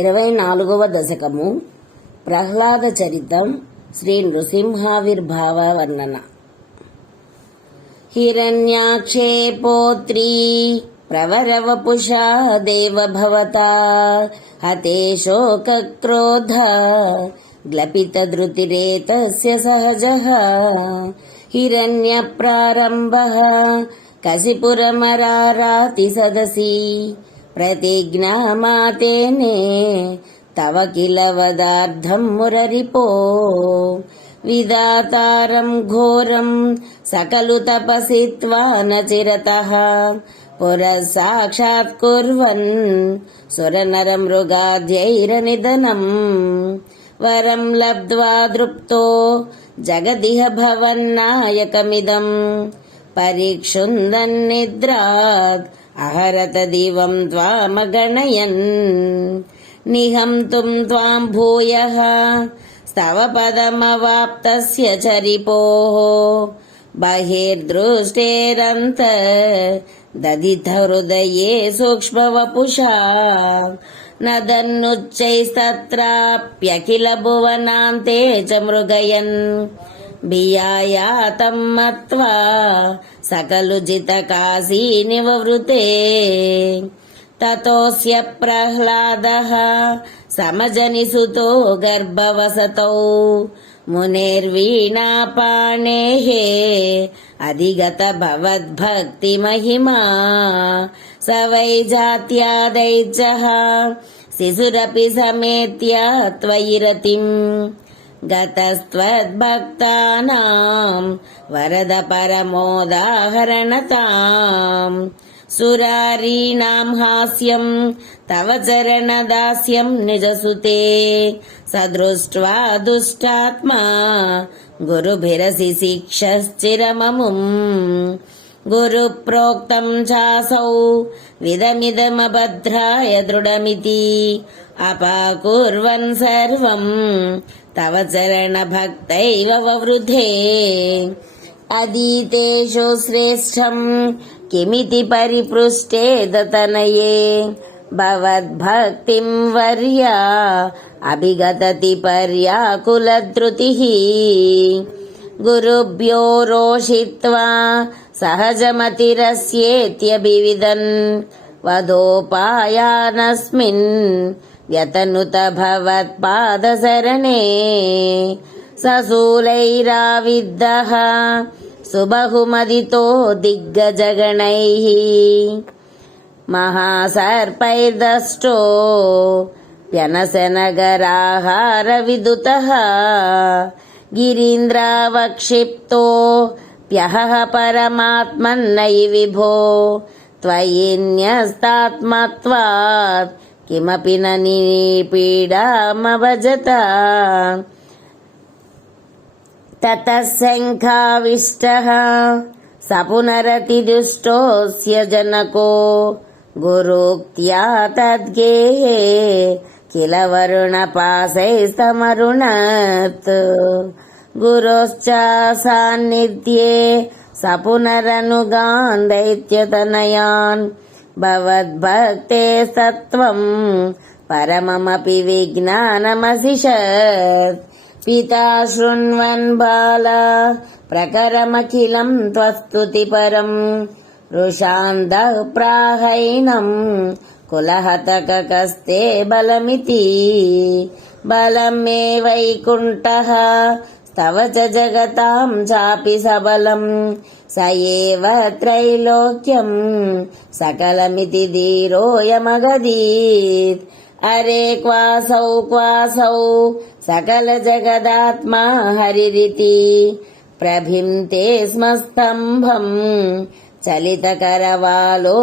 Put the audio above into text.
24వ దశకము ప్రహ్లాద చరితం శ్రీ నృసింహావిర్భావ వర్ణన. హిరణ్యాక్షే పోత్రీ ప్రవరవపుషా దేవభవతా హతే శోకక్రోధ గ్లపితధృతిరేతస్య సహజః. హిరణ్యప్రారంభః కసిపురమరారాతి సదసి ప్రతిజ్ఞామాతేనే తవ కిల వదార్థం మురరిపో. విదాతారం ఘోరం సకలు తపసిత్వా నచిరతః పురఃసాక్షాత్కుర్వన్ సురనరమృగాద్యైరనిధనం. వరం లబ్ధ్వా దృప్తో జగదిహ భవన్నాయకమిదం పరీక్షుందన్నిద్రాద్ అహరత దివం త్వామగణయన్. నిహంతుం త్వాం భూయః స్తవ పదమవాప్తస్య చరిపోః బహిర్దృష్టేరంత దదిత హృదయే సూక్ష్మవపుషా. నదన్నుచ్చైస్తత్రాప్యఖిల భువనాంతే చ మృగయన్ భియాయాతం మత్వా సకలు జితకాశీ నివవృతే. తతోస్య ప్రహ్లాదః సమజనిసుతో గర్భవసతౌ మునేర్వీణాపాణేః అధిగత భవద్భక్తి మహిమా. స వై జాత్యాదైత్యః శిశురపి సమేత్య త్వయి రతిం గతస్త్వద్భక్తానాం వరద పరమోదాహరణతాం. సురారీణాం హాస్యం తవ చరణదాస్యం నిజసుతే సదృష్ట్వా దుష్టాత్మా గురుభిరసి శిక్షశ్చిరమముం. గురు ప్రోక్తం చాసౌ విదమిదమభద్రాయ దృఢమితి అపాకుర్వన్ సర్వం తవ చరణ భక్తైవ వవృధే. అదీతేషు శ్రేష్టం కిమితి పరిపృష్టే దతనయే భవద్భక్తిం వర్యా అభిగతతి పర్యాకులధృతిః. గురుభ్యో రోషిత్వా సహజమతిరస్యేత్యభివిదన్ వదోపాయానస్మిన్ వ్యతనుత భవత్పాదశరణే. సశూలైరావిద్ధః సుబహుమదితో దిగ్గజగణైః మహాసర్పైర్దష్టో ప్యనశనగరాహార విదుతః. గిరీంద్రావక్షిప్తో ప్యహః పరమాత్మన్నయి విభో త్వయిన్యస్తాత్మత్వాత్ కిమపి న నిపీడామభజత. తతః శంఖావిష్టః స పునరతిదుష్టోऽస్య జనకో గురోక్త్యా తద్గేహే కిల వరుణపాశైస్తమరుణత్. గురోశ్చ సాన్నిధ్యే స పునరనుగాన్ దైత్యతనయాన్ భవద్భక్తే సత్వం పరమమపి విజ్ఞానమసిషత్. పితా శృణ్వన్ బాలా ప్రకరమఖిలం త్వస్తుతి పరం రుషాంధః ప్రాహైనం కులహతకకస్తే బలమితి. బలం మే వైకుంఠః స్తవ చ జగతాం చాపి సబలం స ఏవ త్రైలోక్యం సకలమితి ధీరోయమగదీత్. అరే క్వాసౌ సకల జగదాత్మా హరిరితి ప్రభింతే స్మ స్తంభం చలిత కరవాలో